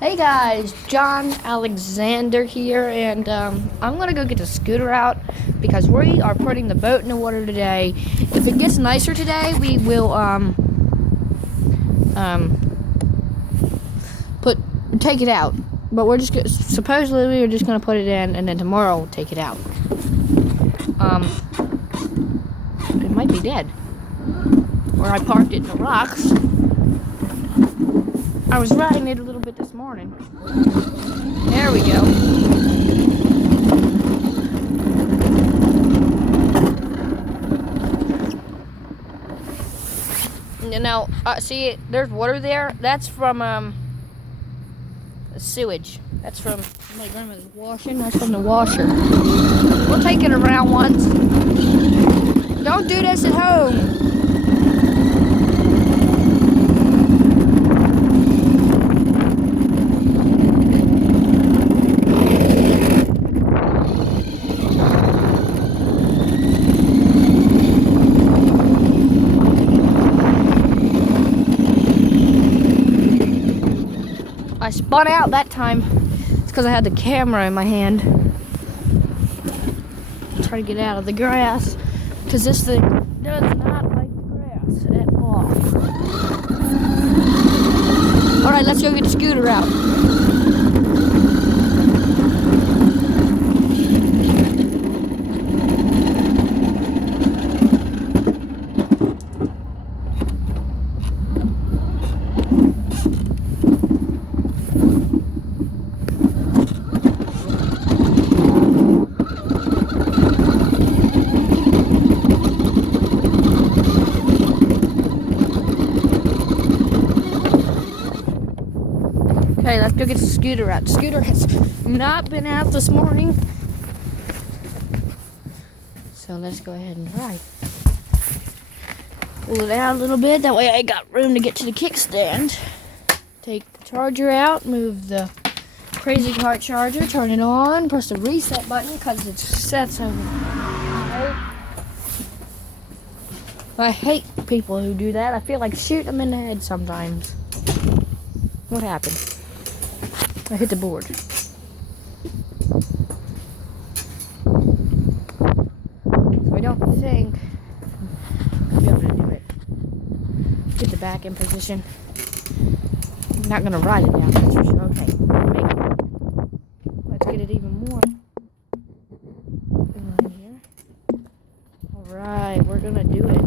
Hey guys, John Alexander here, and I'm gonna go get the scooter out because we are putting the boat in the water today. If it gets nicer today, we will take it out. But supposedly we were just gonna put it in, and then tomorrow we'll take it out. It might be dead, or I parked it in the rocks. I was riding it a little bit this morning. There we go. Now, see it? There's water there. That's from the sewage. That's from my grandmother's washing. That's from the washer. We'll take it around once. Don't do this at home. I spun out that time. It's because I had the camera in my hand. Try to get out of the grass because this thing does not like grass at all. Alright, let's go get the scooter out. Okay, let's go get the scooter out. The scooter has not been out this morning. So let's go ahead and ride. Pull it out a little bit. That way I got room to get to the kickstand. Take the charger out. Move the crazy cart charger. Turn it on. Press the reset button because it's set so high. I hate people who do that. I feel like shooting them in the head sometimes. What happened? I hit the board. So I don't think I'll be able to do it. Get the back in position. I'm not gonna ride it down, that's for sure. Okay. Let's get it even more in line here. Alright, we're gonna do it.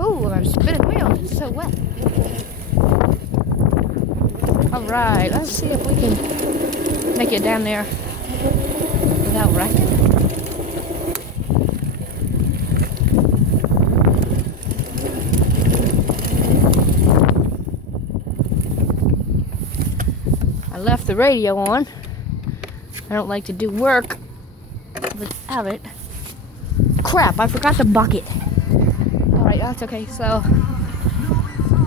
Oh, I'm spinning wheels, it's so wet. Alright, let's see if we can make it down there without wrecking. I left the radio on. I don't like to do work without it. Crap, I forgot the bucket. Alright, that's okay, so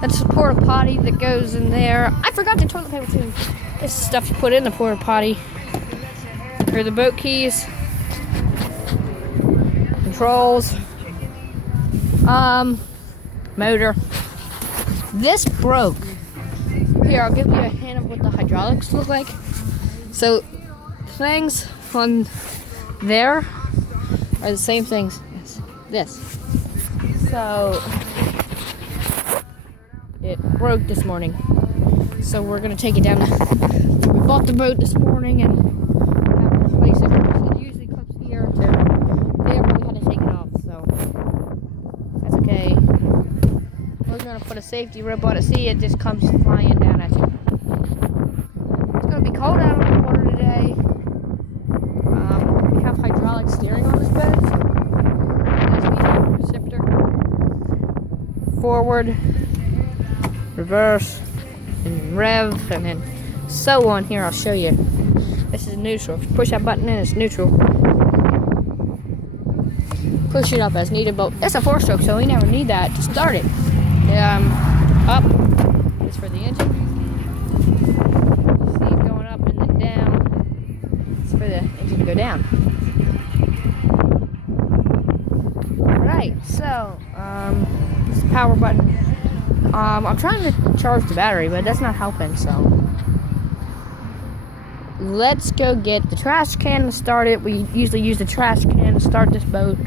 that's the porta potty that goes in there. I forgot the toilet paper too. This is stuff you put in the porta potty. Here are the boat keys. Controls. Motor. This broke. Here, I'll give you a hint of what the hydraulics look like. So, things on there are the same things as this. So, it broke this morning, so we're gonna take it down. We bought the boat this morning and have to replace it. It usually clips here, so they really had to take it off. So that's okay. We're gonna put a safety rope on it. See, it just comes flying down at you. It's gonna be cold out on the water today. We have hydraulic steering on this boat. Shifter, forward, reverse, and rev, and then so on. Here, I'll show you. This is neutral. If you push that button in, it's neutral. Push it up as needed, but it's a 4-stroke, so we never need that to start it. Up is for the engine. See it going up and then down. It's for the engine to go down. Alright, so this is the power button. I'm trying to charge the battery, but that's not helping, so. Let's go get the trash can to start it. We usually use the trash can to start this boat.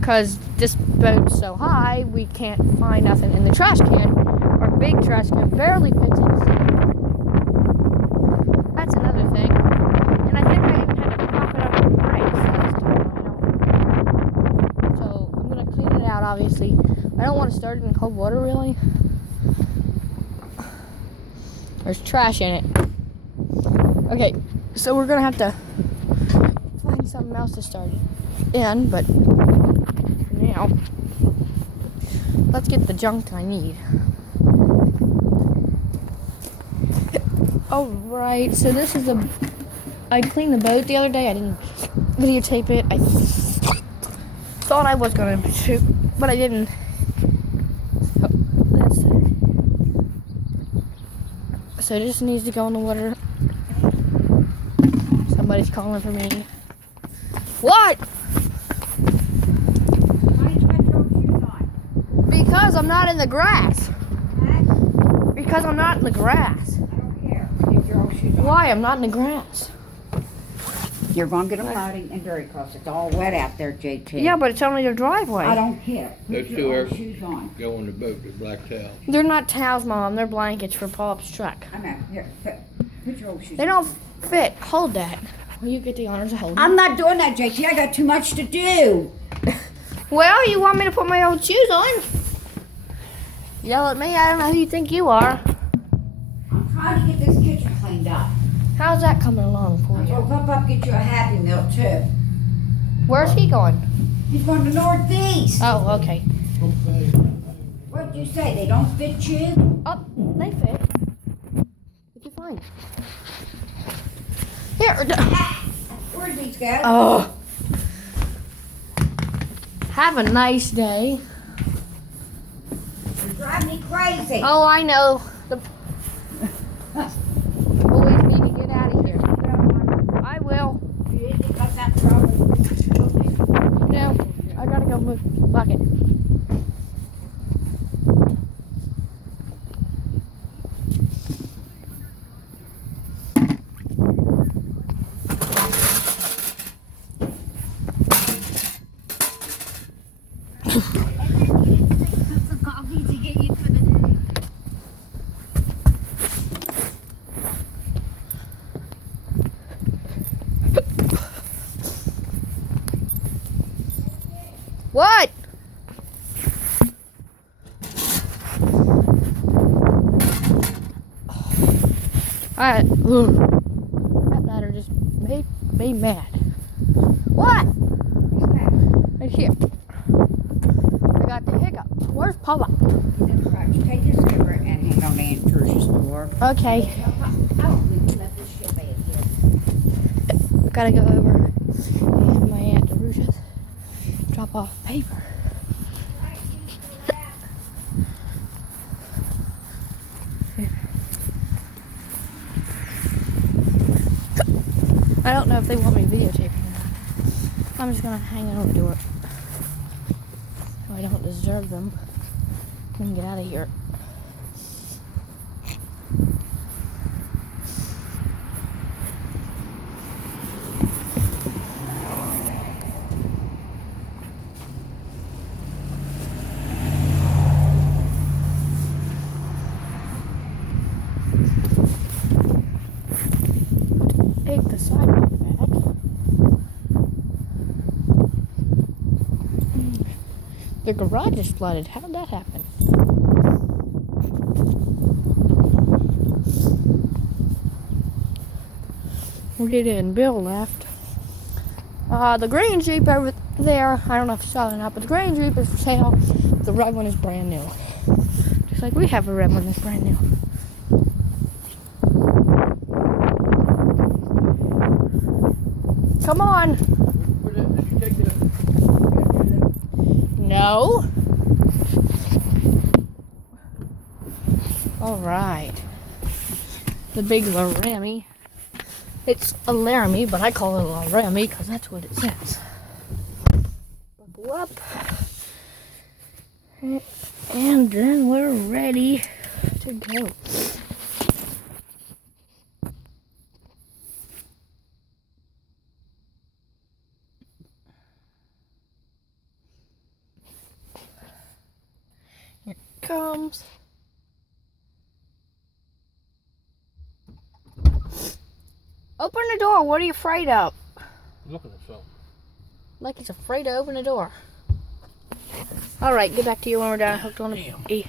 Because this boat's so high, we can't find nothing in the trash can. Our big trash can barely fits in the sea. That's another thing. And I think I even had to prop it up with brakes last time. So I'm going to clean it out, obviously. I don't want to start it in cold water, really. There's trash in it. Okay, so we're going to have to find something else to start it in, but now, let's get the junk I need. Alright, so this is I cleaned the boat the other day. I didn't videotape it. I thought I was going to shoot, but I didn't. So, that's it. So it just needs to go in the water. Somebody's calling for me. What? Because I'm not in the grass. Because I'm not in the grass. I don't care. Get your old shoes on. Why? I'm not in the grass. You're going to get a floating and dirt across. It's all wet out there, JT. Yeah, but it's only the driveway. I don't care. Those Put two your are old shoes on. go on the boat, the black towel. They're not towels, Mom. They're blankets for Paul's truck. I know. Here, put your old shoes They on. don't fit. Hold that. Will you get the honors of holding? I'm not doing that, JT. I got too much to do. Well, you want me to put my old shoes on? Yell at me. I don't know who you think you are. I'm trying to get this kitchen cleaned up. How's that coming along for you? Well, Pop get you a Happy Meal, too. Where's he going? He's going to Northeast. Oh, okay. What did you say? They don't fit you? Oh, they fit. What'd you find? Here. Where'd these go? Oh. Have a nice day. You drive me crazy. Oh, I know. The boys need to get out of here. I will. You didn't got that trouble. No, I gotta go move the bucket. Some coffee to get you through the day. What? That ladder just made me mad. What? Right here. I got the hiccup. Where's Papa? That's right. You take this over and hang on to Aunt Tertia's door. Okay. I don't think you left this shit bag here. I gotta go over to my Aunt Darusha's. Drop off paper. I don't know if they want me videotaping or not. I'm just gonna hang it on the door. So I don't disturb them. I can get out of here. Take the sidewalk back. The garage is flooded. How did that happen? Rita and Bill left. The green Jeep over there, I don't know if you saw it or not, but the green Jeep is for sale. The red one is brand new. Just like we have a red one that's brand new. Come on. No. All right. The big Laramie. It's a Laramie, but I call it a Laramie because that's what it says. Buckle up. And then we're ready to go. Here it comes. Open the door. What are you afraid of? Look at the film. Like he's afraid to open the door. All right, get back to you when we're done. Hooked on a